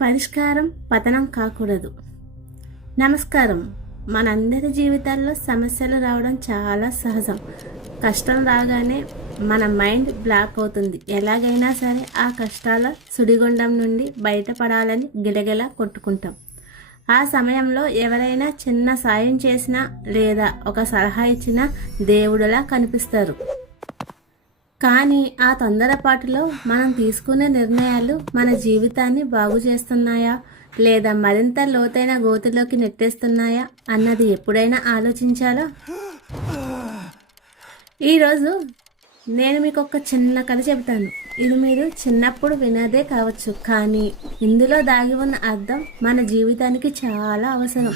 పరిష్కారం పతనం కాకూడదు. నమస్కారం. మనందరి జీవితాల్లో సమస్యలు రావడం చాలా సహజం. కష్టం రాగానే మన మైండ్ బ్లాక్ అవుతుంది. ఎలాగైనా సరే ఆ కష్టాల సుడిగుండం నుండి బయటపడాలని గిలగిలా కొట్టుకుంటాం. ఆ సమయంలో ఎవరైనా చిన్న సాయం చేసినా లేదా ఒక సలహా ఇచ్చినా దేవుడులా కనిపిస్తారు. కానీ ఆ తొందరపాటులో మనం తీసుకునే నిర్ణయాలు మన జీవితాన్ని బాగు చేస్తున్నాయా లేదా మరింత లోతైన గోతిలోకి నెట్టేస్తున్నాయా అన్నది ఎప్పుడైనా ఆలోచించాలా? ఈరోజు నేను మీకు ఒక చిన్న కథ చెబుతాను. ఇది మీరు చిన్నప్పుడు వినదే కావచ్చు, కానీ ఇందులో దాగి ఉన్న అర్థం మన జీవితానికి చాలా అవసరం.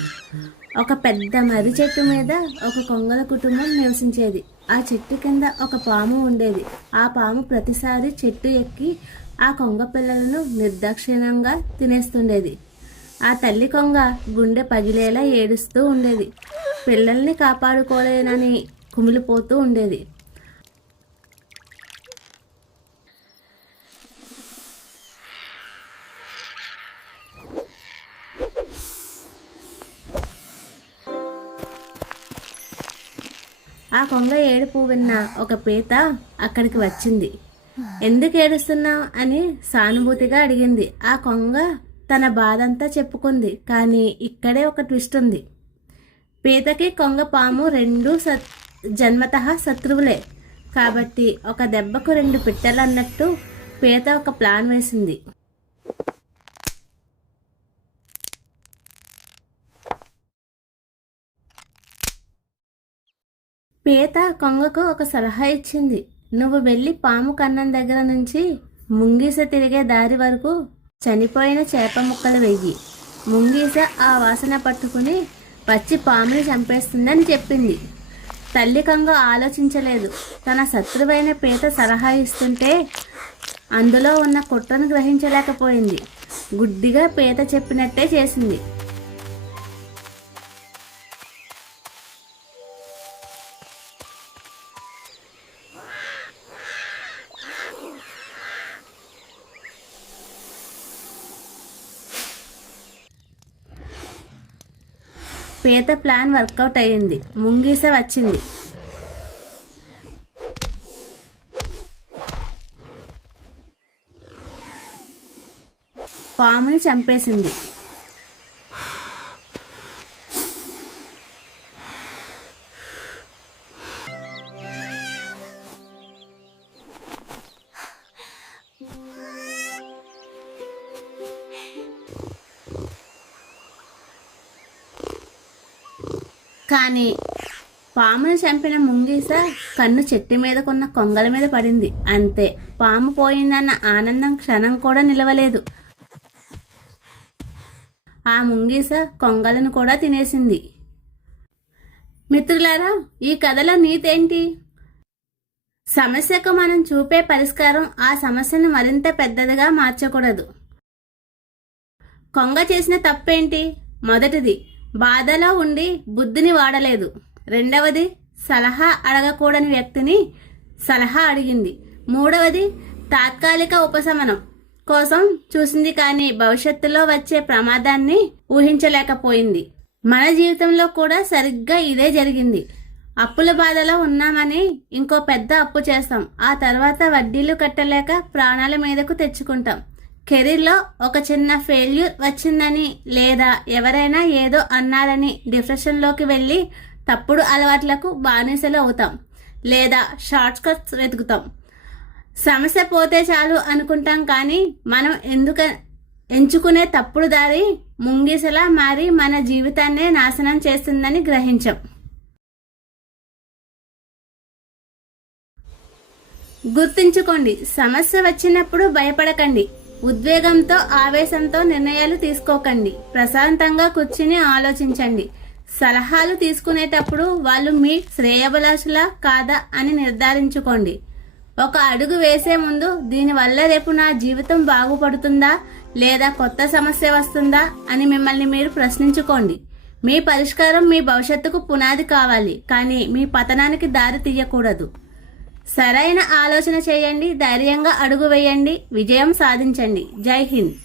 ఒక పెద్ద మర్రి చెట్టు మీద ఒక కొంగల కుటుంబం నివసించేది. ఆ చెట్టు కింద ఒక పాము ఉండేది. ఆ పాము ప్రతిసారి చెట్టు ఎక్కి ఆ కొంగ పిల్లలను నిర్దాక్షిణ్యంగా తినేస్తుండేది. ఆ తల్లి కొంగ గుండె పగిలేలా ఏడుస్తూ ఉండేది. పిల్లల్ని కాపాడుకోలేనని కుమిలిపోతూ ఉండేది. ఆ కొంగ ఏడుపు విన్న ఒక పీత అక్కడికి వచ్చింది. ఎందుకు ఏడుస్తున్నావు అని సానుభూతిగా అడిగింది. ఆ కొంగ తన బాధంతా చెప్పుకుంది. కానీ ఇక్కడే ఒక ట్విస్ట్ ఉంది. పీతకి కొంగ పాము రెండూ జన్మతః శత్రువులే. కాబట్టి ఒక దెబ్బకు రెండు పిట్టలు అన్నట్టు పీత ఒక ప్లాన్ వేసింది. పీత కొంగకు ఒక సలహా ఇచ్చింది. నువ్వు వెళ్ళి పాము కన్నం దగ్గర నుంచి ముంగీస తిరిగే దారి వరకు చనిపోయిన చేప ముక్కలు వెయ్యి. ముంగీస ఆ వాసన పట్టుకుని వచ్చి పాముని చంపేస్తుందని చెప్పింది. తల్లి కొంగ ఆలోచించలేదు. తన శత్రువైన పీత సలహా ఇస్తుంటే అందులో ఉన్న కుట్రను గ్రహించలేకపోయింది. గుడ్డిగా పీత చెప్పినట్టే చేసింది. పీత ప్లాన్ వర్కౌట్ అయ్యింది. ముంగీస వచ్చింది. పాముని చంపేసింది. కానీ పామును చంపిన ముంగీస కన్ను చెట్టు మీదకున్న కొంగల మీద పడింది. అంతే, పాము పోయిందన్న ఆనందం క్షణం కూడా నిలవలేదు. ఆ ముంగీస కొంగలను కూడా తినేసింది. మిత్రులారా, ఈ కథలో నీతేంటి? సమస్యకు మనం చూపే పరిష్కారం ఆ సమస్యను మరింత పెద్దదిగా మార్చకూడదు. కొంగ చేసిన తప్పేంటి? మొదటిది, బాధలో ఉండి బుద్ధిని వాడలేదు. రెండవది, సలహా అడగకూడని వ్యక్తిని సలహా అడిగింది. మూడవది, తాత్కాలిక ఉపశమనం కోసం చూసింది, కానీ భవిష్యత్తులో వచ్చే ప్రమాదాన్ని ఊహించలేకపోయింది. మన జీవితంలో కూడా సరిగ్గా ఇదే జరిగింది. అప్పుల బాధలో ఉన్నామని ఇంకో పెద్ద అప్పు చేస్తాం. ఆ తర్వాత వడ్డీలు కట్టలేక ప్రాణాల మీదకు తెచ్చుకుంటాం. కెరీర్లో ఒక చిన్న ఫెయిల్యూర్ వచ్చిందని లేదా ఎవరైనా ఏదో అన్నారని డిప్రెషన్లోకి వెళ్ళి తప్పుడు అలవాట్లకు బానిసలు అవుతాం. లేదా షార్ట్ కట్స్ వెతుకుతాం. సమస్య పోతే చాలు అనుకుంటాం, కానీ మనం ఎంచుకునే తప్పుడు దారి ముంగిసలా మారి మన జీవితాన్నే నాశనం చేస్తుందని గ్రహించాం. గుర్తుంచుకోండి, సమస్య వచ్చినప్పుడు భయపడకండి. ఉద్వేగంతో ఆవేశంతో నిర్ణయాలు తీసుకోకండి. ప్రశాంతంగా కూర్చుని ఆలోచించండి. సలహాలు తీసుకునేటప్పుడు వాళ్ళు మీ శ్రేయభిలాషులా కాదా అని నిర్ధారించుకోండి. ఒక అడుగు వేసే ముందు దీనివల్ల రేపు నా జీవితం బాగుపడుతుందా లేదా కొత్త సమస్య వస్తుందా అని మిమ్మల్ని మీరు ప్రశ్నించుకోండి. మీ పరిష్కారం మీ భవిష్యత్తుకు పునాది కావాలి, కానీ మీ పతనానికి దారి తీయకూడదు. సరైన ఆలోచన చేయండి, ధైర్యంగా అడుగు వేయండి, విజయం సాధించండి. జై హింద్.